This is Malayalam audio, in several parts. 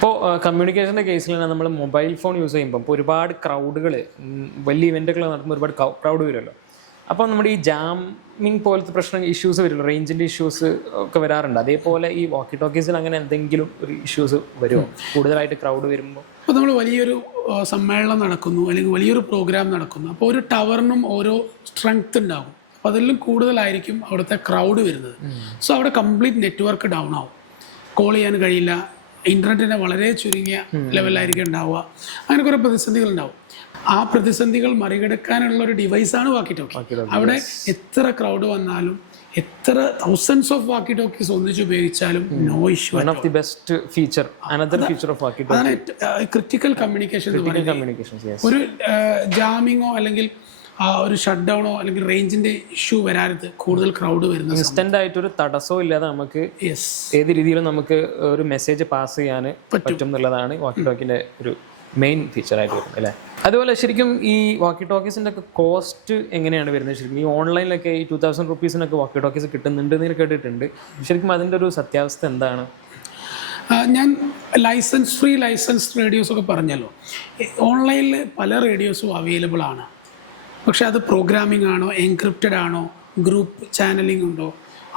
ഇപ്പോൾ കമ്മ്യൂണിക്കേഷൻ്റെ കേസിൽ തന്നെ നമ്മൾ മൊബൈൽ ഫോൺ യൂസ് ചെയ്യുമ്പോൾ ഇപ്പോൾ ഒരുപാട് ക്രൗഡുകൾ വലിയ ഇവൻറ്റുകൾ നടത്തുമ്പോൾ ഒരുപാട് ക്രൗഡ് വരുമല്ലോ. അപ്പോൾ നമ്മുടെ ഈ ജാമിങ് പോലത്തെ പ്രശ്നം ഇഷ്യൂസ് വരുമല്ലോ, റേഞ്ചിൻ്റെ ഇഷ്യൂസ് ഒക്കെ വരാറുണ്ട്. അതേപോലെ ഈ വാക്കി ടോക്കീസിൽ അങ്ങനെ എന്തെങ്കിലും ഒരു ഇഷ്യൂസ് വരുമോ കൂടുതലായിട്ട് ക്രൗഡ് വരുമ്പോൾ? അപ്പോൾ നമ്മൾ വലിയൊരു സമ്മേളനം നടക്കുന്നു അല്ലെങ്കിൽ വലിയൊരു പ്രോഗ്രാം നടക്കുന്നു. അപ്പോൾ ഒരു ടവറിനും ഓരോ സ്ട്രെങ്ത് ഉണ്ടാകും. അപ്പോൾ അതിലും കൂടുതലായിരിക്കും അവിടുത്തെ ക്രൗഡ് വരുന്നത്. സോ അവിടെ കംപ്ലീറ്റ് നെറ്റ്വർക്ക് ഡൗൺ ആവും, കോൾ ചെയ്യാൻ കഴിയില്ല, ഇൻ്റർനെറ്റിനെ വളരെ ചുരുങ്ങിയ ലെവലിലായിരിക്കും ഉണ്ടാവുക. അങ്ങനെ കുറേ പ്രതിസന്ധികൾ ഉണ്ടാവും. ആ പ്രതിസന്ധികൾ മറികടക്കാനുള്ള ഒരു ഡിവൈസാണ് വാക്കി ടോക്കി. അവിടെ എത്ര ക്രൗഡ് വന്നാലും എത്ര തൗസൻഡ്സ് ഓഫ് വാക്കി ടോക്കീസ് ഒന്നിച്ച് ഉപയോഗിച്ചാലും നോ ഇഷ്യൂ. അതാണ് ക്രിട്ടിക്കൽ കമ്മ്യൂണിക്കേഷൻ എന്ന് പറയുന്നത്. ഒരു ജാമിങ്ങോ അല്ലെങ്കിൽ ഒരു ഷട്ട് ഡൗണോ അല്ലെങ്കിൽ റേഞ്ചിന്റെ ഇഷ്യൂ വരാറുണ്ട്. കൂടുതൽ ക്രൗഡ് വരുന്ന ഇൻസ്റ്റന്റ് ആയിട്ട് ഒരു തടസ്സവും ഇല്ലാതെ നമുക്ക് ഏത് രീതിയിലും നമുക്ക് ഒരു മെസ്സേജ് പാസ് ചെയ്യാൻ പറ്റും എന്നുള്ളതാണ് വാക്കി ടോക്കിന്റെ ഒരു മെയിൻ ഫീച്ചർ ആയിട്ട് വരുന്നത് അല്ലേ. അതുപോലെ ശരിക്കും ഈ വാക്കി ടോക്കീസിൻ്റെ ഒക്കെ കോസ്റ്റ് എങ്ങനെയാണ് വരുന്നത്? ശരിക്കും ഈ ഓൺലൈനിലൊക്കെ ഈ 2000 റുപ്പീസിനൊക്കെ വാക്കി ടോക്കീസ് കിട്ടുന്നുണ്ട് എന്ന് കേട്ടിട്ടുണ്ട്. ശരിക്കും അതിൻ്റെ ഒരു സത്യാവസ്ഥ എന്താണ്? ഞാൻ ലൈസൻസ്ഡ് റേഡിയോസ് ഒക്കെ പറഞ്ഞല്ലോ. ഓൺലൈനിൽ പല റേഡിയോസും അവൈലബിൾ ആണ്. പക്ഷെ അത് പ്രോഗ്രാമിംഗ് ആണോ, എൻക്രിപ്റ്റഡ് ആണോ, ഗ്രൂപ്പ് ചാനലിംഗ് ഉണ്ടോ,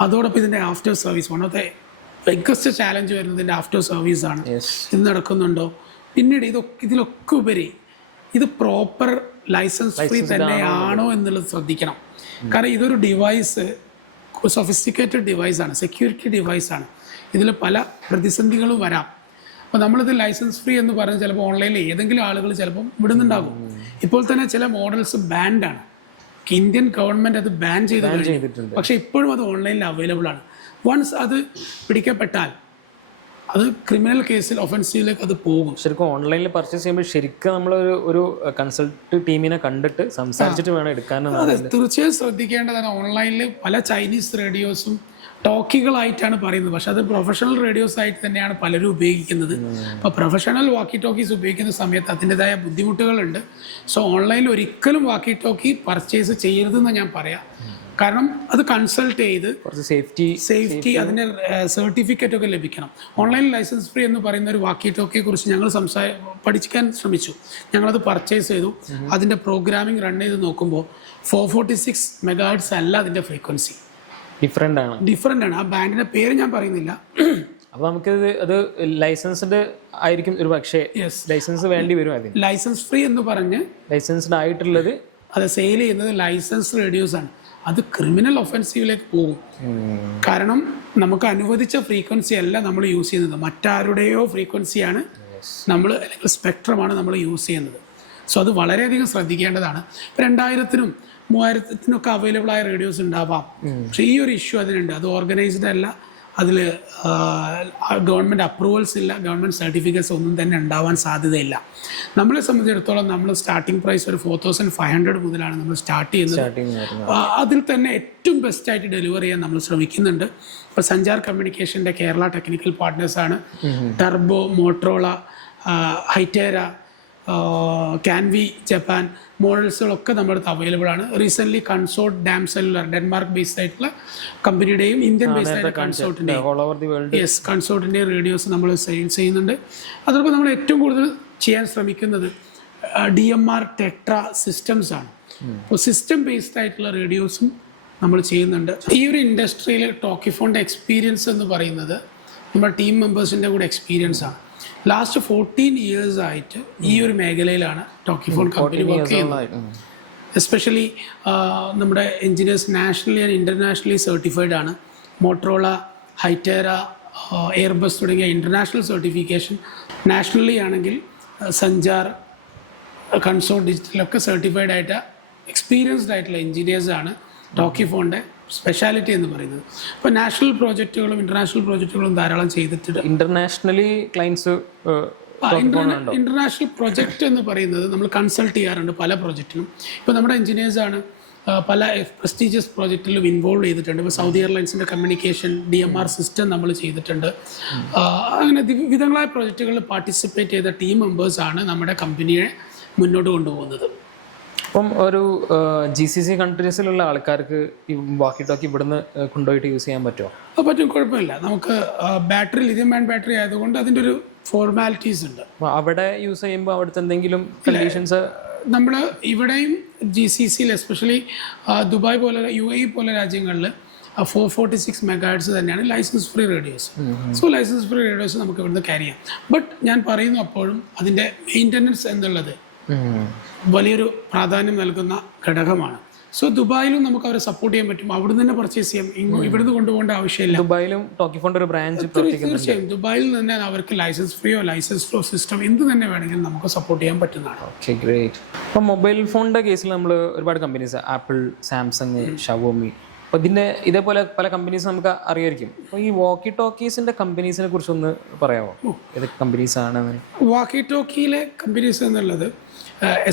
അതോടൊപ്പം ഇതിൻ്റെ after service, one of the biggest challenge വരുന്നത് ഇതിൻ്റെ ആഫ്റ്റർ സർവീസാണ്. ഇത് നടക്കുന്നുണ്ടോ? പിന്നീട് ഇതിലൊക്കെ ഉപരി ഇത് പ്രോപ്പർ ലൈസൻസ് ഫ്രീ തന്നെയാണോ എന്നുള്ളത് ശ്രദ്ധിക്കണം. കാരണം ഇതൊരു ഡിവൈസ് സൊഫിസ്റ്റിക്കേറ്റഡ് ഡിവൈസാണ്, സെക്യൂരിറ്റി ഡിവൈസാണ്. ഇതിൽ പല പ്രതിസന്ധികളും വരാം. അപ്പോൾ നമ്മളിത് ലൈസൻസ് ഫ്രീ എന്ന് പറഞ്ഞ് ചിലപ്പോൾ ഓൺലൈനിൽ ഏതെങ്കിലും ആളുകൾ ചിലപ്പം വിടുന്നുണ്ടാകും. ഇപ്പോൾ തന്നെ ചില മോഡൽസ് ബാൻഡാണ്. ഇന്ത്യൻ ഗവൺമെൻറ് അത് ബാൻ ചെയ്തിട്ടുണ്ട്. പക്ഷേ ഇപ്പോഴും അത് ഓൺലൈനിൽ അവൈലബിൾ ആണ്. വൺസ് അത് പിടിക്കപ്പെട്ടാൽ അത് ക്രിമിനൽ കേസിൽ ഒഫൻസീവിലേക്ക് അത് പോകും. ശരിക്കും ഓൺലൈനിൽ പർച്ചേസ് ചെയ്യുമ്പോൾ ശരിക്കും നമ്മൾ ഒരു കൺസൾട്ട് ടീമിനെ കണ്ടിട്ട് സംസാരിച്ചിട്ട് വേണം എടുക്കാൻ. അതെ, തീർച്ചയായും ശ്രദ്ധിക്കേണ്ടതാണ്. ഓൺലൈനിൽ പല ചൈനീസ് റേഡിയോസും ടോക്കികളായിട്ടാണ് പറയുന്നത്, പക്ഷെ അത് പ്രൊഫഷണൽ റേഡിയോസ് ആയിട്ട് തന്നെയാണ് പലരും ഉപയോഗിക്കുന്നത്. അപ്പോൾ പ്രൊഫഷണൽ വാക്കി ടോക്കീസ് ഉപയോഗിക്കുന്ന സമയത്ത് അതിൻ്റെതായ ബുദ്ധിമുട്ടുകളുണ്ട്. സോ ഓൺലൈനിൽ ഒരിക്കലും വാക്കി ടോക്കി പർച്ചേസ് ചെയ്യരുതെന്ന് ഞാൻ പറയാം. കാരണം അത് കൺസൾട്ട് ചെയ്ത് സേഫ്റ്റി അതിൻ്റെ സർട്ടിഫിക്കറ്റ് ഒക്കെ ലഭിക്കണം. ഓൺലൈൻ ലൈസൻസ് ഫ്രീ എന്ന് പറയുന്ന ഒരു വാക്കി ടോക്കിയെ കുറിച്ച് ഞങ്ങൾ പഠിക്കാൻ ശ്രമിച്ചു. ഞങ്ങളത് പർച്ചേസ് ചെയ്തു. അതിൻ്റെ പ്രോഗ്രാമിംഗ് റൺ ചെയ്ത് നോക്കുമ്പോൾ 446 MHz അല്ല അതിൻ്റെ ഫ്രീക്വൻസി, ഡിഫറെൻ്റ് ആണ്. ആ ബാൻഡിൻ്റെ പേര് ഞാൻ പറയുന്നില്ല. അപ്പോൾ നമുക്കത് അത് ലൈസൻസ്ഡ് ആയിരിക്കും ഒരു പക്ഷേ. ലൈസൻസ് വേണ്ടി വരും. അതിന് ലൈസൻസ് ഫ്രീ എന്ന് പറഞ്ഞ് ലൈസൻസ്ഡ് ആയിട്ടുള്ളത് അത് സെയിൽ ചെയ്യുന്നത് ലൈസൻസ് റേഡിയോസ് ആണ്. അത് ക്രിമിനൽ ഒഫൻസീവിലേക്ക് പോകും. കാരണം നമുക്ക് അനുവദിച്ച ഫ്രീക്വൻസി അല്ല നമ്മൾ യൂസ് ചെയ്യുന്നത്, മറ്റാരുടെയോ ഫ്രീക്വൻസിയാണ് നമ്മൾ, അല്ലെങ്കിൽ സ്പെക്ട്രമാണ് നമ്മൾ യൂസ് ചെയ്യുന്നത്. സോ അത് വളരെയധികം ശ്രദ്ധിക്കേണ്ടതാണ്. ഇപ്പോൾ 2000-നും 3000-ത്തിനൊക്കെ അവൈലബിൾ ആയ റേഡിയോസ് ഉണ്ടാവാം. പക്ഷേ ഈ ഒരു ഇഷ്യൂ അതിനുണ്ട്. അത് ഓർഗനൈസ്ഡ് അല്ല, അതിൽ ഗവൺമെൻറ് അപ്രൂവൽസ് ഇല്ല, ഗവൺമെൻറ് സർട്ടിഫിക്കറ്റ്സ് ഒന്നും തന്നെ ഉണ്ടാവാൻ സാധ്യതയില്ല. നമ്മളെ സംബന്ധിച്ചിടത്തോളം നമ്മൾ സ്റ്റാർട്ടിംഗ് പ്രൈസ് ഒരു 4500 മുതലാണ് നമ്മൾ സ്റ്റാർട്ട് ചെയ്യുന്നത്. അതിൽ തന്നെ ഏറ്റവും ബെസ്റ്റായിട്ട് ഡെലിവർ ചെയ്യാൻ നമ്മൾ ശ്രമിക്കുന്നുണ്ട്. ഇപ്പോൾ സഞ്ചാർ കമ്മ്യൂണിക്കേഷൻ്റെ കേരള ടെക്നിക്കൽ പാർട്ട്നേഴ്സാണ്. ടർബോ, മോട്ടറോള, ഹൈറ്റേര, ക്യാൻവി ജപ്പാൻ മോഡൽസുകളൊക്കെ നമ്മുടെ അടുത്ത് അവൈലബിൾ ആണ്. Recently Consort Damm Cellular, Denmark based ആയിട്ടുള്ള കമ്പനിയുടെയും ഇന്ത്യൻ ബേസ്ഡ് ആയിട്ടുള്ള കൺസോർട്ടിൻ്റെയും റേഡിയോസ് നമ്മൾ സെയിൽ ചെയ്യുന്നുണ്ട്. അതോടൊപ്പം നമ്മൾ ഏറ്റവും കൂടുതൽ ചെയ്യാൻ ശ്രമിക്കുന്നത് DMR ടെട്ര സിസ്റ്റംസ് ആണ്. അപ്പോൾ സിസ്റ്റം ബേസ്ഡ് ആയിട്ടുള്ള റേഡിയോസും നമ്മൾ ചെയ്യുന്നുണ്ട്. ഈ ഒരു ഇൻഡസ്ട്രിയിൽ ടോക്കിഫോണിൻ്റെ എക്സ്പീരിയൻസ് എന്ന് പറയുന്നത് നമ്മുടെ ടീം മെമ്പേഴ്സിൻ്റെ കൂടെ എക്സ്പീരിയൻസ് ആണ്. ലാസ്റ്റ് 14 years ആയിട്ട് ഈ ഒരു മേഖലയിലാണ് ടോക്കിഫോൺ കമ്പനി വർക്ക് ചെയ്യുന്നത്. എസ്പെഷ്യലി നമ്മുടെ engineers nationally and internationally certified ആണ്. മോട്ടറോള, ഹൈറ്റേര, എയർബസ് തുടങ്ങിയ ഇൻ്റർനാഷണൽ സർട്ടിഫിക്കേഷൻ. നാഷണലി ആണെങ്കിൽ സഞ്ചാർ, കൺസോർട്ട് ഡിജിറ്റലൊക്കെ സർട്ടിഫൈഡ് ആയിട്ട് എക്സ്പീരിയൻസ്ഡ് ആയിട്ടുള്ള എൻജിനീയേഴ്സാണ് ടോക്കിഫോണിൻ്റെ സ്പെഷ്യാലിറ്റി എന്ന് പറയുന്നത്. ഇപ്പോൾ നാഷണൽ പ്രോജക്റ്റുകളും ഇൻ്റർനാഷണൽ പ്രോജക്റ്റുകളും ധാരാളം ചെയ്തിട്ടുണ്ട്. ഇന്റർനാഷണലി ക്ലയൻസ് ഇന്റർനാഷണൽ പ്രൊജക്റ്റ് എന്ന് പറയുന്നത് നമ്മൾ കൺസൾട്ട് ചെയ്യാറുണ്ട് പല പ്രോജക്റ്റിനും. ഇപ്പോൾ നമ്മുടെ എൻജിനീയേഴ്സാണ് പല പ്രസ്റ്റീജിയസ് പ്രോജക്റ്റിലും ഇൻവോൾവ് ചെയ്തിട്ടുണ്ട്. ഇപ്പോൾ സൗദി എയർലൈൻസിൻ്റെ കമ്മ്യൂണിക്കേഷൻ DMR സിസ്റ്റം നമ്മൾ ചെയ്തിട്ടുണ്ട്. അങ്ങനെ വിവിധങ്ങളായ പ്രോജക്റ്റുകളിൽ പാർട്ടിസിപ്പേറ്റ് ചെയ്ത ടീം മെമ്പേഴ്സാണ് നമ്മുടെ കമ്പനിയെ മുന്നോട്ട് കൊണ്ടുപോകുന്നത്. അപ്പം ഒരു GCC കൺട്രീസിലുള്ള ആൾക്കാർക്ക് ഈ വാക്കി ടോക്കി ഇവിടുന്ന് കൊണ്ടുപോയിട്ട് യൂസ് ചെയ്യാൻ പറ്റുമോ? പറ്റും, കുഴപ്പമില്ല. നമുക്ക് ബാറ്ററി ലിഥിയം അയൺ ബാറ്ററി ആയതുകൊണ്ട് അതിൻ്റെ ഒരു ഫോർമാലിറ്റീസ് ഉണ്ട്. അപ്പോൾ അവിടെ യൂസ് ചെയ്യുമ്പോൾ അവിടുത്തെ എന്തെങ്കിലും കണ്ടീഷൻസ് നമ്മൾ ഇവിടെയും GCCയിൽ എസ്പെഷ്യലി ദുബായ് പോലെ UAE പോലെ രാജ്യങ്ങളിൽ 446 മെഗാഹെർട്സ് തന്നെയാണ് licence free radios. So licence free radios നമുക്ക് ഇവിടുന്ന് ക്യാരി ചെയ്യാം. ബട്ട് ഞാൻ പറയുന്നു അപ്പോഴും അതിൻ്റെ മെയിൻ്റനൻസ് എന്നുള്ളത് വലിയൊരു പ്രാധാന്യം നൽകുന്ന ഘടകമാണ്. സോ ദുബായിലും നമുക്ക് അവരെ സപ്പോർട്ട് ചെയ്യാൻ പറ്റും, അവിടെ തന്നെ പർച്ചേസ് ചെയ്യാം, ഇവിടുന്ന് കൊണ്ടുപോകേണ്ട ആവശ്യമില്ല. ദുബായിലും ടോക്കിഫോണിന്റെ ഒരു ബ്രാഞ്ച് തീർച്ചയായും ദുബായിൽ തന്നെ അവർക്ക് ലൈസൻസ് ഫ്രീയോ ലൈസൻസ് ഫ്രീ സിസ്റ്റം എന്ത് തന്നെ വേണമെങ്കിലും നമുക്ക് സപ്പോർട്ട് ചെയ്യാൻ പറ്റുന്നതാണ്. Okay, great. അപ്പോൾ മൊബൈൽ ഫോണിന്റെ കേസിൽ നമ്മൾ ഒരുപാട് കമ്പനീസ്, ആപ്പിൾ, സാംസങ്, ഷവോമി, അപ്പോൾ ഇതേപോലെ പല കമ്പനീസ് നമുക്ക് അറിയായിരിക്കും. അപ്പോൾ ഈ വാക്കി ടോക്കീസിന്റെ കമ്പനീസിനെ കുറിച്ചൊന്ന് പറയാമോ? ഏതൊക്കെ കമ്പനീസ് ആണ് വാക്കി ടോക്കിയിലെ കമ്പനീസ് എന്നുള്ളത്?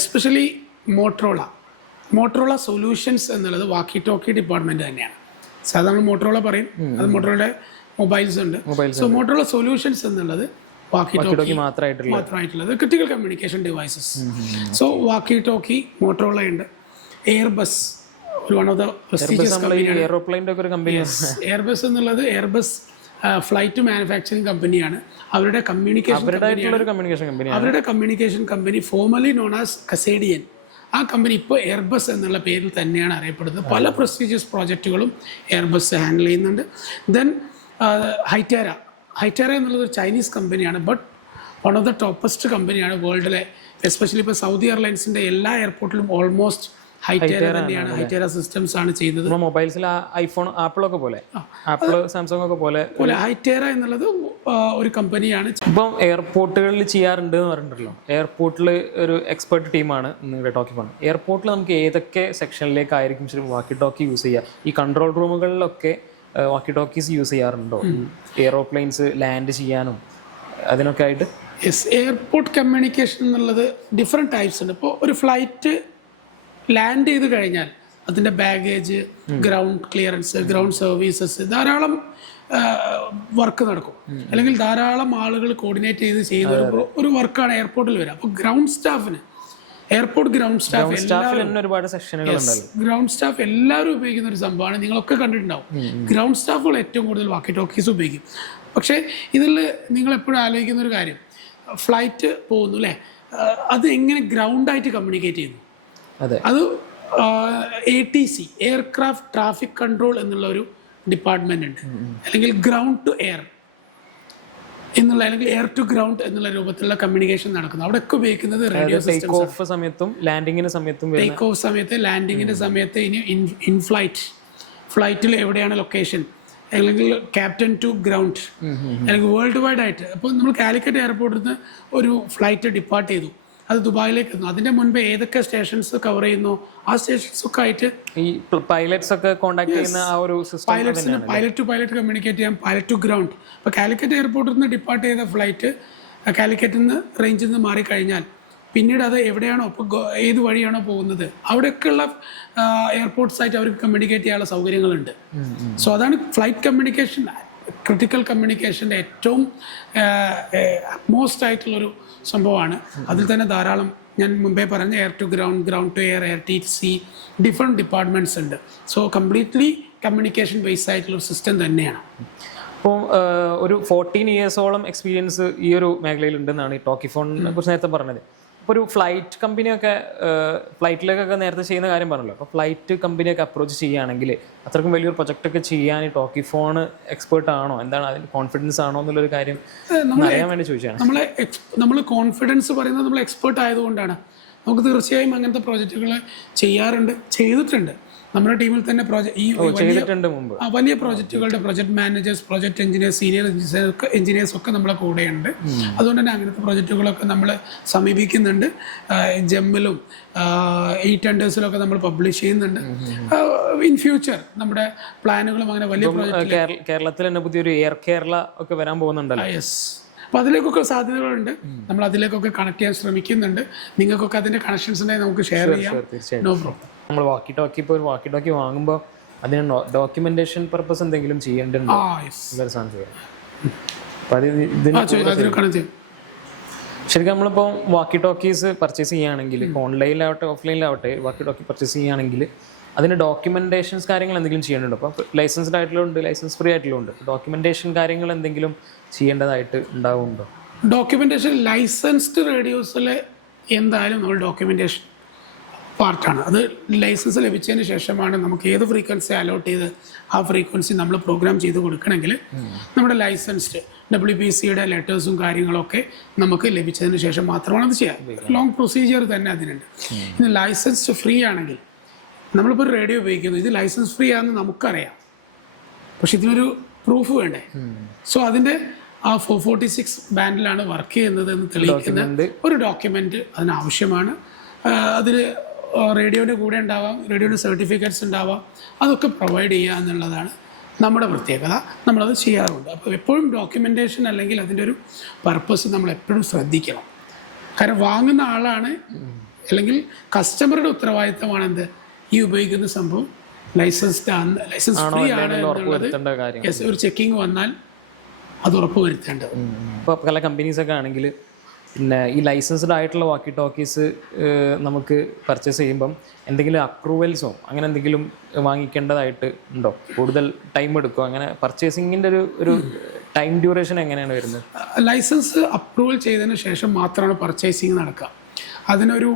എസ്പെഷ്യലി മോട്ടറോള സൊല്യൂഷൻസ് എന്നുള്ളത് വാക്കി ടോക്കി ഡിപ്പാർട്ട്മെന്റ് തന്നെയാണ്. സാധാരണ മോട്ടറോള പറയും, അത് മോട്ടറോളയുടെ മൊബൈൽസ് ഉണ്ട്. സോ മോട്ടറോള സൊല്യൂഷൻസ് എന്നുള്ളത് വാക്കി ടോക്കി മാത്രമായിട്ടുള്ളത് critical communication devices. So walkie talkie Motorola ഉണ്ട്. Airbus one of the prestigious കമ്പനിയാണ്. എയർബസ് എന്നുള്ളത് എയർബസ് ഫ്ലൈറ്റ് മാനുഫാക്ചറിങ് കമ്പനിയാണ്. അവരുടെ communication company formerly known as Cassidian. ആ കമ്പനി ഇപ്പോൾ എയർബസ് എന്നുള്ള പേരിൽ തന്നെയാണ് അറിയപ്പെടുന്നത്. പല പ്രസ്റ്റീജിയസ് പ്രോജക്റ്റുകളും എയർബസ് ഹാൻഡിൽ ചെയ്യുന്നുണ്ട്. ദെൻ ഹൈറ്റേര എന്നുള്ളത് ഒരു ചൈനീസ് കമ്പനിയാണ്, ബട്ട് വൺ ഓഫ് ദ ടോപ്പസ്റ്റ് കമ്പനിയാണ് വേൾഡിലെ. എസ്പെഷ്യലി ഇപ്പോൾ സൗദി എയർലൈൻസിൻ്റെ എല്ലാ എയർപോർട്ടിലും ഓൾമോസ്റ്റ് ഹൈറ്റേര തന്നെയാണ്, ഹൈറ്റേര സിസ്റ്റംസ് ആണ് ചെയ്തത്. മൊബൈൽസിൽ ഐഫോൺ, ആപ്പിളൊക്കെ പോലെ, ആപ്പിൾ, സാംസങ് ഒക്കെ പോലെ ഹൈറ്റേര എന്നുള്ളത് ഒരു കമ്പനിയാണ്. ഇപ്പം എയർപോർട്ടുകളിൽ ചെയ്യാറുണ്ട് എന്ന് പറഞ്ഞിട്ടുണ്ടല്ലോ. എയർപോർട്ടിൽ ഒരു എക്സ്പെർട്ട് ടീമാണ് നിങ്ങളുടെ ടോക്കിഫോൺ. എയർപോർട്ടിൽ നമുക്ക് ഏതൊക്കെ സെക്ഷനിലേക്കായിരിക്കും ശരി വാക്കി ടോക്കി യൂസ് ചെയ്യുക? ഈ കൺട്രോൾ റൂമുകളിലൊക്കെ വാക്കി ടോക്കീസ് യൂസ് ചെയ്യാറുണ്ടോ? എയറോപ്ലെയിൻസ് ലാൻഡ് ചെയ്യാനും അതിനൊക്കെ ആയിട്ട്? യെസ്, എയർപോർട്ട് കമ്മ്യൂണിക്കേഷൻ എന്നുള്ളത് ഡിഫറെൻറ്റ് ടൈപ്സ് ഉണ്ട്. ഇപ്പോൾ ഒരു ഫ്ലൈറ്റ് ലാൻഡ് ചെയ്ത് കഴിഞ്ഞാൽ അതിൻ്റെ baggage, ground clearance, ground services, ധാരാളം വർക്ക് നടക്കും. അല്ലെങ്കിൽ ധാരാളം ആളുകൾ കോർഡിനേറ്റ് ചെയ്ത് ചെയ്യുന്ന ഒരു വർക്കാണ് എയർപോർട്ടിൽ വരിക. അപ്പോൾ ഗ്രൗണ്ട് സ്റ്റാഫിന്, എയർപോർട്ട് ഗ്രൗണ്ട് സ്റ്റാഫ് എല്ലാവരും ഉപയോഗിക്കുന്ന ഒരു സംഭവമാണ്. നിങ്ങളൊക്കെ കണ്ടിട്ടുണ്ടാവും. ഗ്രൗണ്ട് സ്റ്റാഫുകൾ ഏറ്റവും കൂടുതൽ വാക്കി ടോക്കീസ് ഉപയോഗിക്കും. പക്ഷേ ഇതിൽ നിങ്ങൾ എപ്പോഴും ആലോചിക്കുന്ന ഒരു കാര്യം, ഫ്ലൈറ്റ് പോകുന്നു അല്ലേ, അത് എങ്ങനെ ഗ്രൗണ്ടായിട്ട് കമ്മ്യൂണിക്കേറ്റ് ചെയ്യുന്നു? അത് ATC, എയർക്രാഫ്റ്റ് ട്രാഫിക് കൺട്രോൾ എന്നുള്ള ഒരു ഡിപ്പാർട്ട്മെന്റ് ഉണ്ട്. അല്ലെങ്കിൽ ഗ്രൗണ്ട് ടു എയർ എന്നുള്ള, അല്ലെങ്കിൽ എയർ ടു ഗ്രൗണ്ട് എന്നുള്ള രൂപത്തിലുള്ള കമ്മ്യൂണിക്കേഷൻ നടക്കുന്നത്. അവിടെയൊക്കെ ഉപയോഗിക്കുന്നത് റേഡിയോ ടേക്ക് ഓഫ് സമയത്തും ലാൻഡിങ്ങിന്റെ സമയത്ത് ഇനി ഫ്ലൈറ്റിൽ എവിടെയാണ് ലൊക്കേഷൻ, അല്ലെങ്കിൽ ക്യാപ്റ്റൻ ടു ഗ്രൗണ്ട്, അല്ലെങ്കിൽ വേൾഡ് വൈഡ് ആയിട്ട്. അപ്പോൾ നമ്മൾ കാലിക്കറ്റ് എയർപോർട്ടിൽ നിന്ന് ഒരു ഫ്ലൈറ്റ് ഡിപ്പാർട്ട് ചെയ്തു, അത് ദുബായിലേക്ക് എത്തുന്നു. അതിന്റെ മുൻപ് ഏതൊക്കെ സ്റ്റേഷൻസ് കവർ ചെയ്യുന്നു ആ സ്റ്റേഷൻസ് ഒക്കെ ആയിട്ട് ഈ പൈലറ്റ്സ് ഒക്കെ കോൺടാക്ട് ചെയ്യുന്ന ആ ഒരു system, pilot to pilot communicate ചെയ്യാം, പൈലറ്റ് ടു ഗ്രൗണ്ട്. ഇപ്പോൾ കാലിക്കറ്റ് എയർപോർട്ടിൽ നിന്ന് ഡിപ്പാർട്ട് ചെയ്ത ഫ്ലൈറ്റ് കാലിക്കറ്റിൽ നിന്ന് റേഞ്ചിൽ നിന്ന് മാറിക്കഴിഞ്ഞാൽ പിന്നീട് അത് എവിടെയാണോ, ഇപ്പോൾ ഏത് വഴിയാണോ പോകുന്നത് അവിടെയൊക്കെയുള്ള എയർപോർട്ട്സായിട്ട് അവർക്ക് കമ്മ്യൂണിക്കേറ്റ് ചെയ്യാനുള്ള സൗകര്യങ്ങളുണ്ട്. സോ അതാണ് ഫ്ലൈറ്റ് കമ്മ്യൂണിക്കേഷൻ, ക്രിട്ടിക്കൽ കമ്മ്യൂണിക്കേഷൻ്റെ ഏറ്റവും മോസ്റ്റ് ആയിട്ടുള്ളൊരു സംഭവമാണ്. അതിൽ തന്നെ ധാരാളം, ഞാൻ മുമ്പേ പറഞ്ഞ air to ground, ground to air, TC, different departments ഉണ്ട്. സോ കംപ്ലീറ്റ്ലി കമ്മ്യൂണിക്കേഷൻ ബേസ് ആയിട്ടുള്ള സിസ്റ്റം തന്നെയാണ്. അപ്പോൾ ഒരു 14 ഇയേഴ്സോളം എക്സ്പീരിയൻസ് ഈ ഒരു മേഖലയിലുണ്ടെന്നാണ് ഈ ടോക്കിഫോണിനെ കുറിച്ച് നേരത്തെ പറഞ്ഞത്. ഇപ്പോൾ ഒരു ഫ്ലൈറ്റ് കമ്പനിയൊക്കെ ഫ്ലൈറ്റിലേക്കൊക്കെ നേരത്തെ ചെയ്യുന്ന കാര്യം പറഞ്ഞല്ലോ. അപ്പോൾ ഫ്ലൈറ്റ് കമ്പനിയൊക്കെ അപ്രോച്ച് ചെയ്യുകയാണെങ്കിൽ അത്രയ്ക്കും വലിയൊരു പ്രൊജക്റ്റൊക്കെ ചെയ്യാൻ ഈ ടോക്കിഫോൺ എക്സ്പേർട്ട് ആണോ, എന്താണ് അതിൽ കോൺഫിഡൻസ് ആണോ എന്നുള്ളൊരു കാര്യം അറിയാൻ വേണ്ടി ചോദിച്ചാണ്. നമ്മൾ കോൺഫിഡൻസ് പറയുന്നത് നമ്മൾ എക്സ്പേർട്ട് ആയതുകൊണ്ടാണ്. നമുക്ക് തീർച്ചയായും അങ്ങനത്തെ പ്രോജക്റ്റുകൾ ചെയ്തിട്ടുണ്ട്. നമ്മുടെ ടീമിൽ തന്നെ വലിയ പ്രോജക്റ്റുകളുടെ project managers, project engineers, senior engineers ഒക്കെ നമ്മളെ കൂടെയുണ്ട്. അതുകൊണ്ട് തന്നെ അങ്ങനത്തെ പ്രോജക്റ്റുകളൊക്കെ നമ്മൾ സമീപിക്കുന്നുണ്ട്. ജെമ്മിലും E-ടെൻഡേഴ്സിലൊക്കെ നമ്മൾ പബ്ലിഷ് ചെയ്യുന്നുണ്ട്. ഇൻ ഫ്യൂച്ചർ നമ്മുടെ പ്ലാനുകളും അങ്ങനെ വലിയ പ്രോജക്റ്റ് കേരളത്തിൽ തന്നെ പുതിയൊരു എയർ കേരള ഒക്കെ വരാൻ പോകുന്നുണ്ടല്ലോ. യെസ്, അപ്പോൾ അതിലേക്കൊക്കെ സാധ്യതകളുണ്ട്. നമ്മൾ അതിലേക്കൊക്കെ കണക്ട് ചെയ്യാൻ ശ്രമിക്കുന്നുണ്ട്. നിങ്ങൾക്കൊക്കെ അതിൻ്റെ കണക്ഷൻസ് ഉണ്ടെങ്കിൽ നമുക്ക് ഷെയർ ചെയ്യാം. No problem. നമ്മൾ വാക്കി ടോക്കി വാങ്ങുമ്പോൾ അതിന് ഡോക്യുമെന്റേഷൻ പർപ്പസ് എന്തെങ്കിലും ചെയ്യേണ്ടതുണ്ടോ? ശരിക്കും നമ്മളിപ്പോൾ വാക്കി ടോക്കീസ് പർച്ചേസ് ചെയ്യുകയാണെങ്കിൽ, ഓൺലൈനിലാവട്ടെ ഓഫ്ലൈനിലാവട്ടെ വാക്കി ടോക്കി പർച്ചേസ് ചെയ്യുകയാണെങ്കിൽ അതിന് ഡോക്യുമെന്റേഷൻസ് കാര്യങ്ങൾ എന്തെങ്കിലും ചെയ്യേണ്ടതുണ്ടോ? അപ്പോൾ ലൈസൻസ്ഡ് ആയിട്ടുള്ള ഉണ്ട്, ലൈസൻസ് ഫ്രീ ആയിട്ടുള്ള ഉണ്ട്. ഡോക്യുമെന്റേഷൻ കാര്യങ്ങൾ എന്തെങ്കിലും ചെയ്യേണ്ടതായിട്ട് ഉണ്ടാവുന്നുണ്ടോ? ഡോക്യുമെൻറ്റേഷൻ ലൈസൻസ്ഡ് റേഡിയോസിൽ എന്തായാലും നമ്മൾ ഡോക്യുമെൻറ്റേഷൻ പാർട്ടാണ്. അത് ലൈസൻസ് ലഭിച്ചതിന് ശേഷമാണ് നമുക്ക് ഏത് ഫ്രീക്വൻസി അലോട്ട് ചെയ്ത് ആ ഫ്രീക്വൻസി നമ്മൾ പ്രോഗ്രാം ചെയ്ത് കൊടുക്കണമെങ്കിൽ നമ്മുടെ ലൈസൻസ്ഡ് WPCയുടെ ലെറ്റേഴ്സും കാര്യങ്ങളൊക്കെ നമുക്ക് ലഭിച്ചതിന് ശേഷം മാത്രമാണ് അത് ചെയ്യുക. ലോങ് പ്രൊസീജിയർ തന്നെ അതിനുണ്ട്. ഇനി ലൈസൻസ്ഡ് ഫ്രീ ആണെങ്കിൽ നമ്മളിപ്പോൾ ഒരു റേഡിയോ ഉപയോഗിക്കുന്നു, ഇത് ലൈസൻസ് ഫ്രീ ആണെന്ന് നമുക്കറിയാം, പക്ഷെ ഇതിനൊരു പ്രൂഫ് വേണ്ടേ? സോ അതിൻ്റെ ആ 446 ബാൻഡിലാണ് വർക്ക് ചെയ്യുന്നത് എന്ന് തെളിയിക്കുന്ന ഒരു ഡോക്യുമെൻ്റ് അതിനാവശ്യമാണ്. അതിൽ റേഡിയോയുടെ കൂടെ ഉണ്ടാവാം, റേഡിയോയുടെ സർട്ടിഫിക്കറ്റ്സ് ഉണ്ടാവാം, അതൊക്കെ പ്രൊവൈഡ് ചെയ്യുക എന്നുള്ളതാണ് നമ്മുടെ പ്രത്യേകത. നമ്മളത് ചെയ്യാറുണ്ട്. അപ്പോൾ എപ്പോഴും ഡോക്യുമെൻറ്റേഷൻ അല്ലെങ്കിൽ അതിൻ്റെ ഒരു പർപ്പസ് നമ്മൾ എപ്പോഴും ശ്രദ്ധിക്കണം. കാരണം വാങ്ങുന്ന ആളാണ് അല്ലെങ്കിൽ കസ്റ്റമറുടെ ഉത്തരവാദിത്തമാണ് എന്ത് ഈ ഉപയോഗിക്കുന്ന സംഭവം ലൈസൻസ് ഫ്രീ ആണ് എന്നുള്ളത് ഒരു ചെക്കിങ് വന്നാൽ അത് ഉറപ്പ് വരുത്തേണ്ടത്. ഇപ്പോൾ പല കമ്പനീസൊക്കെ ആണെങ്കിൽ പിന്നെ ഈ ലൈസൻസ്ഡ് ആയിട്ടുള്ള വാക്കി ടോക്കീസ് നമുക്ക് പർച്ചേസ് ചെയ്യുമ്പം എന്തെങ്കിലും അപ്രൂവൽസോ അങ്ങനെ എന്തെങ്കിലും വാങ്ങിക്കേണ്ടതായിട്ട് ഉണ്ടോ? കൂടുതൽ ടൈം എടുക്കുമോ? അങ്ങനെ പർച്ചേസിങ്ങിൻ്റെ ഒരു ടൈം ഡ്യൂറേഷൻ എങ്ങനെയാണ് വരുന്നത്? ലൈസൻസ് അപ്രൂവൽ ചെയ്തതിന് ശേഷം മാത്രമാണ് പർച്ചേസിങ് നടക്കുക. അതിനൊരു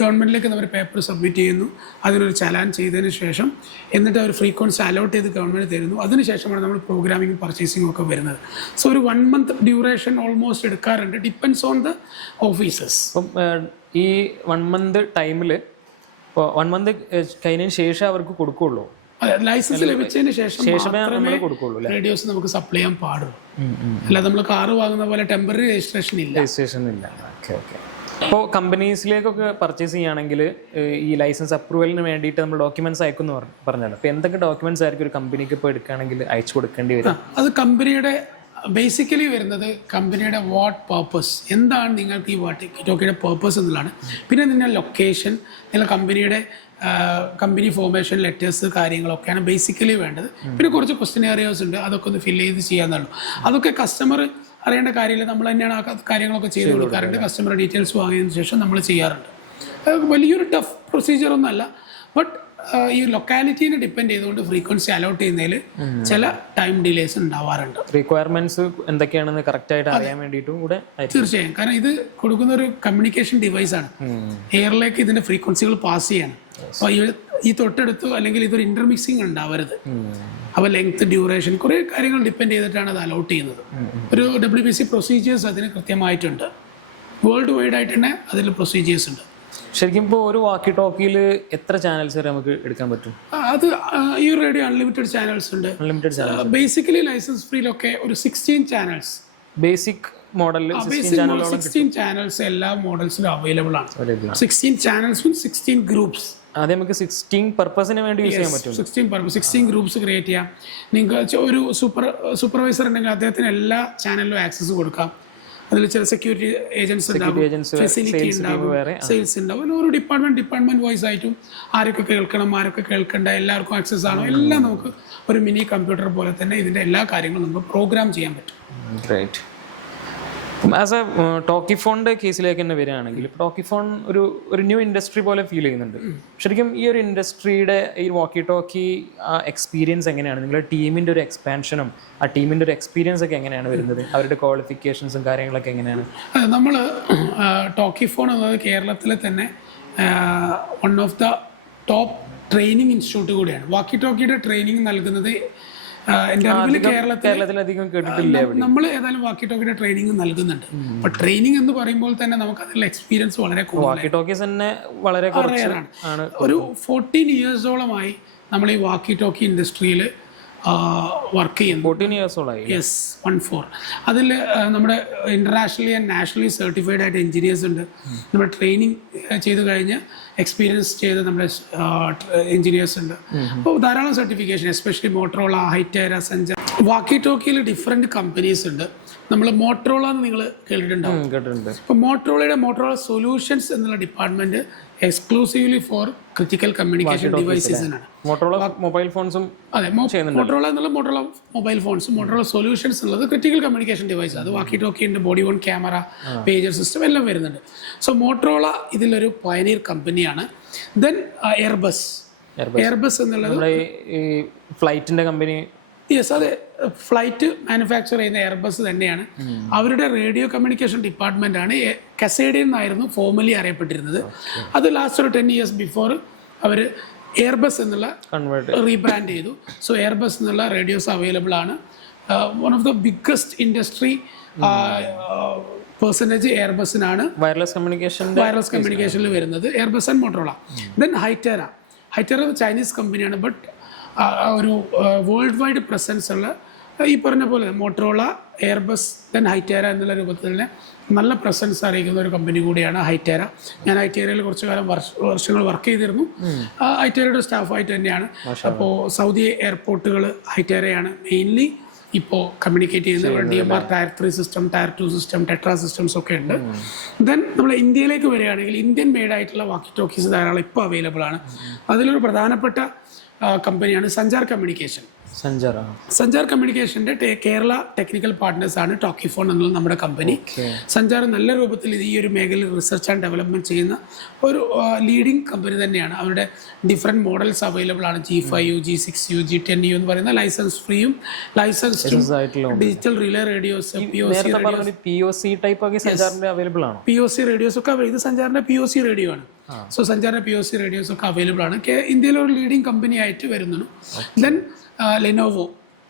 ഗവൺമെൻറ്റിലേക്ക് നമ്മൾ പേപ്പർ സബ്മിറ്റ് ചെയ്യുന്നു, അതിനൊരു ചലാൻ ചെയ്തതിന് ശേഷം എന്നിട്ട് ഒരു ഫ്രീക്വൻസി അലോട്ട് ചെയ്ത് ഗവൺമെൻറ് തരുന്നു. അതിനുശേഷമാണ് നമ്മൾ പ്രോഗ്രാമിംഗ് പർച്ചേസിംഗ് ഒക്കെ വരുന്നത്. സോ ഒരു 1 month ഡ്യൂറേഷൻ ഓൾമോസ്റ്റ് എടുക്കാറുണ്ട്, ഡിപ്പെൻഡ്സ് ഓൺ ദ ഓഫീസേഴ്സ്. അപ്പം ഈ 1 month ടൈമിൽ ഇപ്പോൾ 1 month കഴിഞ്ഞതിന് ശേഷം അവർക്ക് കൊടുക്കുകയുള്ളൂ? അതെ, ലൈസൻസ് ലഭിച്ചതിന് ശേഷം മാത്രമേ റേഡിയോസ് നമുക്ക് സപ്ലൈ ചെയ്യാൻ പാടുള്ളൂ. അല്ല നമ്മൾ കാറ് വാങ്ങുന്ന പോലെ ടെമ്പററി രജിസ്ട്രേഷൻ ഇല്ല. Okay okay. അപ്പോൾ കമ്പനീസിലേക്കൊക്കെ പർച്ചേസ് ചെയ്യുകയാണെങ്കിൽ ഈ ലൈസൻസ് അപ്രൂവലിന് വേണ്ടിയിട്ട് നമ്മൾ ഡോക്യുമെന്റ്സ് അയക്കുമെന്ന് പറഞ്ഞാണ്. അപ്പോൾ എന്തൊക്കെ ഡോക്യുമെന്റ്സ് ആയിരിക്കും ഒരു കമ്പനിക്ക് ഇപ്പോൾ എടുക്കുകയാണെങ്കിൽ അയച്ചു കൊടുക്കേണ്ടി വരും? അത് കമ്പനിയുടെ ബേസിക്കലി വരുന്നത് കമ്പനിയുടെ വാട്ട് പർപ്പസ്, എന്താണ് നിങ്ങൾക്ക് ഈ വാക്കി ടോക്കിയുടെ പർപ്പസ് എന്നുള്ളതാണ്. പിന്നെ നിങ്ങളുടെ ലൊക്കേഷൻ, നിങ്ങളുടെ കമ്പനി ഫോർമേഷൻ ലെറ്റേഴ്സ് കാര്യങ്ങളൊക്കെയാണ് ബേസിക്കലി വേണ്ടത്. പിന്നെ കുറച്ച് ക്വസ്റ്റ്യനേറിയേഴ്സ് ഉണ്ട്, അതൊക്കെ ഒന്ന് ഫില്ല് ചെയ്ത് ചെയ്യാന്നുള്ളൂ. അതൊക്കെ കസ്റ്റമർ അറിയേണ്ട കാര്യമില്ല, നമ്മൾ തന്നെയാണ് ആ കാര്യങ്ങളൊക്കെ ചെയ്ത് കൊടുക്കാറുണ്ട്. കസ്റ്റമർ ഡീറ്റെയിൽസ് വാങ്ങിയതിന് ശേഷം നമ്മൾ ചെയ്യാറുണ്ട്. വലിയൊരു ടഫ് പ്രൊസീജിയർ ഒന്നുമല്ല, ബട്ട് ഈ ലൊക്കാലിറ്റീനെ ഡിപ്പെൻഡ് ചെയ്തുകൊണ്ട് ഫ്രീക്വൻസി അലോട്ട് ചെയ്യുന്നതിൽ ചില ടൈം ഡിലേസ് ഉണ്ടാവാറുണ്ട്. റിക്വയർമെന്റ്സ് എന്തൊക്കെയാണെന്ന് കറക്റ്റായിട്ട് അറിയാൻ വേണ്ടിയിട്ടും കൂടെ തീർച്ചയായും. കാരണം ഇത് കൊടുക്കുന്ന ഒരു കമ്മ്യൂണിക്കേഷൻ ഡിവൈസാണ്, എയറിലേക്ക് ഇതിന്റെ ഫ്രീക്വൻസികൾ പാസ് ചെയ്യണം. അപ്പോൾ ഈ തൊട്ടടുത്ത് അല്ലെങ്കിൽ ഇതൊരു ഇന്റർമിക്സിങ് ഉണ്ടാവരുത്. അപ്പോൾ ലെങ്ത്, ഡ്യൂറേഷൻ, കുറേ കാര്യങ്ങൾ ഡിപ്പെൻഡ് ചെയ്തിട്ടാണ് അത് അലോട്ട് ചെയ്യുന്നത്. ഒരു WPC പ്രൊസീജിയേഴ്സ് അതിന് കൃത്യമായിട്ടുണ്ട്. വേൾഡ് വൈഡ് ആയിട്ട് തന്നെ അതിൽ പ്രൊസീജിയേഴ്സ് ഉണ്ട്. ശരിക്കും ഇപ്പോൾ ഒരു വാക്കി ടോക്കിയിൽ എത്ര ചാനൽസ് വരെ നമുക്ക് എടുക്കാൻ പറ്റും? അത് ഈ റേഡിയോ അൺലിമിറ്റഡ് ചാനൽസ് ഉണ്ട്. ബേസിക്കലി ലൈസൻസ് ഫ്രീയിലൊക്കെ ഒരു 16 ചാനൽസ് ബേസിക് മോഡലിൽ 16 ചാനൽസ് എല്ലാ മോഡൽസിലും അവൈലബിൾ ആണ്. 16 ചാനൽസ് മീൻസ് 16 ഗ്രൂപ്പ്സ്. അത് നമുക്ക് 16 പർപ്പസിന് വേണ്ടി യൂസ് ചെയ്യാൻ പറ്റും. 16 ഗ്രൂപ്പ്സ് ക്രിയേറ്റ് ചെയ്യാം. നിങ്ങൾക്ക് ഒരു സൂപ്പർവൈസർ ഉണ്ടെങ്കിൽ അദ്ദേഹത്തിന് എല്ലാ ചാനലിലും ആക്സസ് കൊടുക്കാം. അതിൽ ചില സെക്യൂരിറ്റി ഏജൻസ് ഉണ്ടാവും, ഫെസിലിറ്റി ഉണ്ടാവും, സെയിൽസ് ഉണ്ടാവും. ഒരു ഡിപ്പാർട്ട്മെന്റ് വൈസ് ആയിട്ടും ആരൊക്കെ കേൾക്കണം, ആരൊക്കെ കേൾക്കേണ്ട, എല്ലാവർക്കും ആക്സസ് ആണോ, എല്ലാം നമുക്ക് ഒരു മിനി കമ്പ്യൂട്ടർ പോലെ തന്നെ ഇതിൻ്റെ എല്ലാ കാര്യങ്ങളും നമുക്ക് പ്രോഗ്രാം ചെയ്യാൻ പറ്റും. റൈറ്റ്. ആസ് എ ടോക്കിഫോണിൻ്റെ കേസിലേക്ക് തന്നെ വരികയാണെങ്കിൽ ടോക്കിഫോൺ ഒരു ന്യൂ ഇൻഡസ്ട്രി പോലെ ഫീൽ ചെയ്യുന്നുണ്ട്. ശരിക്കും ഈ ഒരു ഇൻഡസ്ട്രിയുടെ ഈ വാക്കി ടോക്കി എക്സ്പീരിയൻസ് എങ്ങനെയാണ്? നിങ്ങളുടെ ടീമിൻ്റെ ഒരു എക്സ്പാൻഷനും ആ ടീമിൻ്റെ ഒരു എക്സ്പീരിയൻസ് ഒക്കെ എങ്ങനെയാണ് വരുന്നത്? അവരുടെ ക്വാളിഫിക്കേഷൻസും കാര്യങ്ങളൊക്കെ എങ്ങനെയാണ്? നമ്മൾ ടോക്കിഫോൺ എന്നത് കേരളത്തിലെ തന്നെ one of the top training institute കൂടിയാണ്. വാക്കി ടോക്കിയുടെ ട്രെയിനിങ് നൽകുന്നത് എൻ്റെ അറിവിൽ കേരളത്തിലധികം കേട്ടിട്ടില്ല. നമ്മൾ ഏതായാലും വാക്കി ടോക്കിയുടെ ട്രെയിനിങ് നൽകുന്നുണ്ട്. അപ്പൊ ട്രെയിനിങ് എന്ന് പറയുമ്പോൾ തന്നെ നമുക്ക് അതിലുള്ള എക്സ്പീരിയൻസ് വളരെ കൂടുതലാണ്. ഒരു 14 ഇയേഴ്സോളമായി നമ്മൾ ഈ വാക്കി ടോക്കി ഇൻഡസ്ട്രിയിൽ വർക്ക് ചെയ്യുന്നു. 14 ഇയേഴ്സോളായി. യെസ്, 14. അതിൽ നമ്മുടെ ഇന്റർനാഷണലി ആൻഡ് നാഷണലി സർട്ടിഫൈഡ് ആയിട്ട് എഞ്ചിനീയേഴ്സ് ഉണ്ട്. നമ്മുടെ ട്രെയിനിങ് ചെയ്ത് കഴിഞ്ഞ് എക്സ്പീരിയൻസ് ചെയ്ത് നമ്മുടെ എഞ്ചിനീയേഴ്സ് ഉണ്ട്. അപ്പോൾ ധാരാളം സർട്ടിഫിക്കേഷൻ, എസ്പെഷ്യലി മോട്ടറോള, ഹൈറ്റെയർ, സഞ്ചർ. വാക്കി ടോക്കിയിൽ ഡിഫറെൻറ്റ് കമ്പനീസ് ഉണ്ട്. നമ്മൾ മോട്ടറോള എന്ന് നിങ്ങൾ കേട്ടിട്ടുണ്ടാവും. അപ്പോൾ മോട്ടറോള സൊല്യൂഷൻസ് എന്നുള്ള department exclusively for critical communication ഡിവൈസസിനാണ്. മൊബൈൽ ഫോൺസും അതെ, മോട്ടറോള എന്നുള്ള Motorola mobile phones, Motorola Solutions ഉള്ളത് ക്രിട്ടിക്കൽ കമ്മ്യൂണിക്കേഷൻ ഡിവൈസ്. അത് വാക്കി ടോക്കി ഉണ്ട്, body worn camera, pager system എല്ലാം വരുന്നുണ്ട്. സോ മോട്ടറോള ഇതിലൊരു പയനീർ കമ്പനിയാണ്. ദെൻ എയർബസ് എന്നുള്ളത് ഫ്ലൈറ്റിന്റെ കമ്പനി യെസ്, അതെ. ഫ്ലൈറ്റ് മാനുഫാക്ചർ ചെയ്യുന്ന എയർബസ് തന്നെയാണ്. അവരുടെ റേഡിയോ കമ്മ്യൂണിക്കേഷൻ ഡിപ്പാർട്ട്മെന്റ് ആണ് കസേഡിയൻ എന്നായിരുന്നു ഫോർമലി അറിയപ്പെട്ടിരുന്നത്. അത് ലാസ്റ്റ് ഒരു 10 years ബിഫോർ അവർ എയർബസ് എന്നുള്ള റീബ്രാൻഡ് ചെയ്തു. സോ എയർബസ് എന്നുള്ള റേഡിയോസ് അവൈലബിൾ ആണ്. One of the biggest industry percentage എയർബസിനാണ് വയർലെസ് കമ്മ്യൂണിക്കേഷനിൽ വരുന്നത്, Airbus and Motorola. Then Hytera Chinese കമ്പനിയാണ്, ബട്ട് ഒരു വേൾഡ് വൈഡ് പ്രസൻസ് ഉള്ള ഈ പറഞ്ഞ പോലെ മോട്ടോറോള, എയർബസ്, ദെൻ ഹൈറ്റേറ എന്നുള്ള രൂപത്തിൽ തന്നെ നല്ല പ്രസൻസ് അറിയിക്കുന്ന ഒരു കമ്പനി കൂടിയാണ് ഹൈറ്റേറ. ഞാൻ ഹൈറ്റേറയിൽ കുറച്ചു കാലം വർഷങ്ങൾ വർക്ക് ചെയ്തിരുന്നു. ഹൈറ്റേറയുടെ സ്റ്റാഫായിട്ട് തന്നെയാണ്. അപ്പോൾ സൗദി എയർപോർട്ടുകൾ ഹൈറ്റേറയാണ് മെയിൻലി ഇപ്പോൾ കമ്മ്യൂണിക്കേറ്റ് ചെയ്യുന്നത്. DMR Tier 3 system, Tier 2 system, tetra systems ഒക്കെ ഉണ്ട്. ദെൻ നമ്മൾ ഇന്ത്യയിലേക്ക് വരികയാണെങ്കിൽ ഇന്ത്യൻ മെയ്ഡ് ആയിട്ടുള്ള വാക്കി ടോക്കീസ് ധാരാളം ഇപ്പോൾ അവൈലബിൾ ആണ്. അതിലൊരു പ്രധാനപ്പെട്ട കമ്പനിയാണ് സഞ്ചാർ കമ്മ്യൂണിക്കേഷൻ. സഞ്ചാർ കമ്മ്യൂണിക്കേഷൻ്റെ കേരള ടെക്നിക്കൽ പാർട്ട്നേഴ്സ് ആണ് ടോക്കിഫോൺ എന്നുള്ള നമ്മുടെ കമ്പനി. സഞ്ചാർ നല്ല രൂപത്തിൽ ഈ ഒരു മേഖലയിൽ റിസർച്ച് ആൻഡ് ഡെവലപ്മെന്റ് ചെയ്യുന്ന ഒരു ലീഡിംഗ് കമ്പനി തന്നെയാണ്. അവരുടെ ഡിഫറെൻറ്റ് മോഡൽസ് അവൈലബിൾ ആണ്. G5U, G6U, G10U എന്ന് പറയുന്ന ലൈസൻസ് ഫ്രീയും ലൈസൻസ്ഡും digital relay radios, POC radios ഒക്കെ ഇത് സഞ്ചാറിന്റെ POC റേഡിയോ ആണ്. സോ സഞ്ചാറിന്റെ POC റേഡിയോസ് ഒക്കെ അവൈലബിൾ ആണ്. ഇന്ത്യയിലെ ഒരു ലീഡിംഗ് കമ്പനി ആയിട്ട് വരുന്നു. ദെൻ ലെനോവോ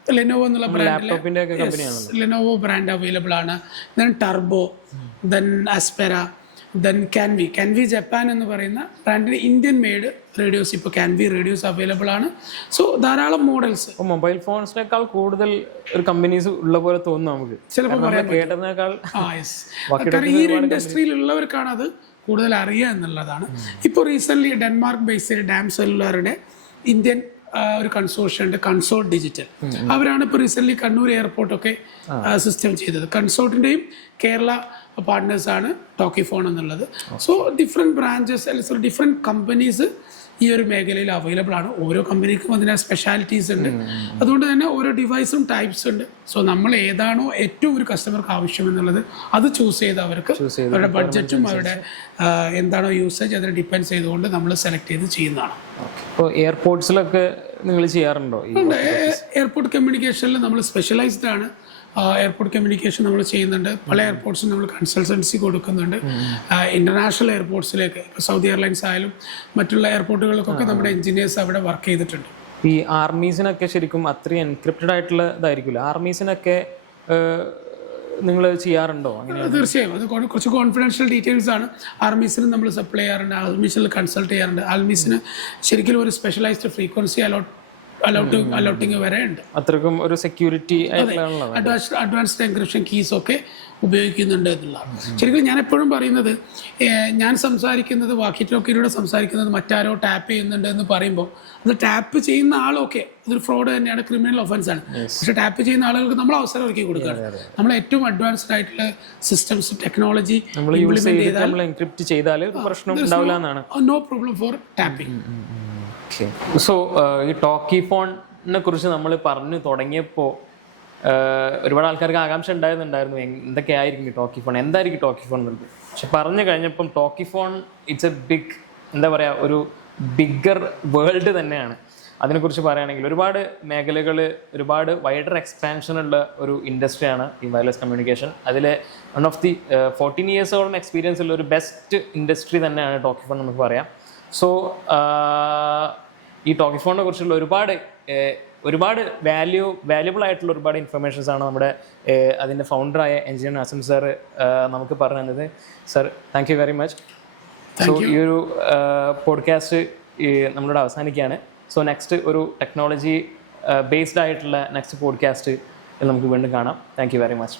എന്നുള്ള ലെനോവോ ബ്രാൻഡ് അവൈലബിൾ ആണ്. ദെൻ ടർബോ, ദെൻ ആസ്പെര, ദെൻ കാൻവി ജപ്പാൻ എന്ന് പറയുന്ന ബ്രാൻഡിന് ഇന്ത്യൻ മെയ്ഡ് റേഡിയോസ് ഇപ്പോൾ കാൻവി റേഡിയോസ് അവൈലബിൾ ആണ്. സോ ധാരാളം മോഡൽസ്. മൊബൈൽ ഫോൺസിനേക്കാൾ കൂടുതൽ ഒരു കമ്പനീസ് ഉള്ള പോലെ തോന്നുന്നു നമുക്ക് ചിലപ്പോൾ പറയാൻ കാരണം ഈ ഒരു ഇൻഡസ്ട്രിയിലുള്ളവർക്കാണ് അത് കൂടുതൽ അറിയുക എന്നുള്ളതാണ്. ഇപ്പോൾ റീസെൻ്റ്ലി ഡെൻമാർക്ക് ബേസ്ഡ് ഡാം സെല്ലുലാറുടെ ഇന്ത്യൻ ഒരു കൺസോർഷ്യം ഉണ്ട്, കൺസോർട്ട് ഡിജിറ്റൽ. അവരാണ് ഇപ്പോൾ റീസെൻ്റ്ലി കണ്ണൂർ എയർപോർട്ടൊക്കെ സിസ്റ്റം ചെയ്തത്. കൺസോർട്ടിൻ്റെയും കേരള പാർട്ട്നേഴ്സാണ് ടോക്കിഫോൺ എന്നുള്ളത്. സോ ഡിഫറെൻറ്റ് ബ്രാഞ്ചസ് അല്ലെങ്കിൽ ഡിഫറെൻറ്റ് കമ്പനീസ് ഈ ഒരു മേഖലയിൽ അവൈലബിൾ ആണ്. ഓരോ കമ്പനിക്കും അതിന് സ്പെഷ്യാലിറ്റീസ് ഉണ്ട്. അതുകൊണ്ട് തന്നെ ഓരോ ഡിവൈസും ടൈപ്സ് ഉണ്ട്. സോ നമ്മൾ ഏതാണോ ഏറ്റവും ഒരു കസ്റ്റമർക്ക് ആവശ്യം എന്നുള്ളത് അത് ചൂസ് ചെയ്ത് അവർക്ക് അവരുടെ ബഡ്ജറ്റും അവരുടെ എന്താണോ യൂസേജ് അതിനെ ഡിപ്പെൻഡ് ചെയ്തുകൊണ്ട് നമ്മൾ സെലക്ട് ചെയ്ത് ചെയ്യുന്നതാണ്. ഇപ്പോൾ എയർപോർട്ട്സിലൊക്കെ നിങ്ങൾ ചെയ്യാറുണ്ടോ? എയർപോർട്ട് കമ്മ്യൂണിക്കേഷനിൽ നമ്മൾ സ്പെഷ്യലൈസ്ഡ് ആണ്. എയർപോർട്ട് കമ്മ്യൂണിക്കേഷൻ നമ്മൾ ചെയ്യുന്നുണ്ട്. പല എയർപോർട്ട്സും നമ്മൾ കൺസൾട്ടൻസി കൊടുക്കുന്നുണ്ട്. ഇൻ്റർനാഷണൽ എയർപോർട്ട്സിലേക്ക് ഇപ്പോൾ സൗദി എയർലൈൻസ് ആയാലും മറ്റുള്ള എയർപോർട്ടുകൾക്കൊക്കെ നമ്മുടെ എഞ്ചിനീയേഴ്സ് അവിടെ വർക്ക് ചെയ്തിട്ടുണ്ട്. ഈ ആർമീസിനൊക്കെ ശരിക്കും അത്രയും എൻക്രിപ്റ്റഡ് ആയിട്ടുള്ള ഇതായിരിക്കില്ല. ആർമീസിനൊക്കെ നിങ്ങൾ ചെയ്യാറുണ്ടോ? തീർച്ചയായും അത് കുറച്ച് കോൺഫിഡൻഷ്യൽ ഡീറ്റെയിൽസ് ആണ്. ആർമീസിന് നമ്മൾ സപ്ലൈ ചെയ്യാറുണ്ട്, ആർമീസിൽ കൺസൾട്ട് ചെയ്യാറുണ്ട്. ആർമീസിന് ശരിക്കും ഒരു സ്പെഷ്യലൈസ്ഡ് ഫ്രീക്വൻസി അലോട്ടിങ് വരെ ഉണ്ട്. അത്രക്കും ഒരു സെക്യൂരിറ്റി അഡ്വാൻസ്ഡ് എൻക്രിപ്ഷൻ കീസ് ഒക്കെ ഉപയോഗിക്കുന്നുണ്ട് എന്നുള്ളതാണ്. ശരിക്കും ഞാൻ എപ്പോഴും പറയുന്നത്, ഞാൻ സംസാരിക്കുന്നത് വാക്കി ടോക്കിലൂടെ സംസാരിക്കുന്നത് മറ്റാരോ ടാപ്പ് ചെയ്യുന്നുണ്ട് എന്ന് പറയുമ്പോൾ അത് ടാപ്പ് ചെയ്യുന്ന ആളൊക്കെ അതൊരു ഫ്രോഡ് തന്നെയാണ്, ക്രിമിനൽ ഒഫൻസ് ആണ്. പക്ഷെ ടാപ്പ് ചെയ്യുന്ന ആളുകൾക്ക് നമ്മൾ അവസരം ഒരുക്കി കൊടുക്കുകയാണ്. നമ്മൾ ഏറ്റവും അഡ്വാൻസ്ഡ് ആയിട്ടുള്ള സിസ്റ്റംസ് ടെക്നോളജി ഇംപ്ലിമെന്റ് ചെയ്താൽ no problem for tapping. So ഈ ടോക്കിഫോണിനെ കുറിച്ച് നമ്മൾ പറഞ്ഞു തുടങ്ങിയപ്പോൾ ഒരുപാട് ആൾക്കാർക്ക് ആകാംക്ഷ ഉണ്ടായിരുന്നു എന്തൊക്കെയായിരിക്കും ഈ ടോക്കിഫോൺ, എന്തായിരിക്കും ടോക്കിഫോൺ എന്നുള്ളത്. പക്ഷെ പറഞ്ഞു കഴിഞ്ഞപ്പം ടോക്കിഫോൺ ഇറ്റ്സ് എ ബിഗ്, എന്താ പറയുക, ഒരു ബിഗ്ഗർ വേൾഡ് തന്നെയാണ്. അതിനെക്കുറിച്ച് പറയുകയാണെങ്കിൽ ഒരുപാട് മേഖലകൾ, ഒരുപാട് വൈഡർ എക്സ്പാൻഷനുള്ള ഒരു ഇൻഡസ്ട്രിയാണ് ഈ വയർലെസ് കമ്മ്യൂണിക്കേഷൻ. അതിൽ വൺ ഓഫ് ദി 14 yearsോളം എക്സ്പീരിയൻസ് ഉള്ള ഒരു ബെസ്റ്റ് ഇൻഡസ്ട്രി തന്നെയാണ് ടോക്കിഫോൺ നമുക്ക് പറയാം. സോ ഈ ടോക്കിഫോണിനെ കുറിച്ചുള്ള ഒരുപാട് വാല്യുബിൾ ആയിട്ടുള്ള ഒരുപാട് ഇൻഫർമേഷൻസ് ആണ് നമ്മുടെ അതിൻ്റെ ഫൗണ്ടറായ എഞ്ചിനീയർ നാസിം സാർ നമുക്ക് പറഞ്ഞു തന്നത്. Sir, thank you very much. So ഈ ഒരു പോഡ്കാസ്റ്റ് നമ്മളിവിടെ അവസാനിക്കുകയാണ്. സോ നെക്സ്റ്റ് ഒരു ടെക്നോളജി ബേസ്ഡ് ആയിട്ടുള്ള നെക്സ്റ്റ് പോഡ്കാസ്റ്റ് നമുക്ക് വീണ്ടും കാണാം. Thank you very much.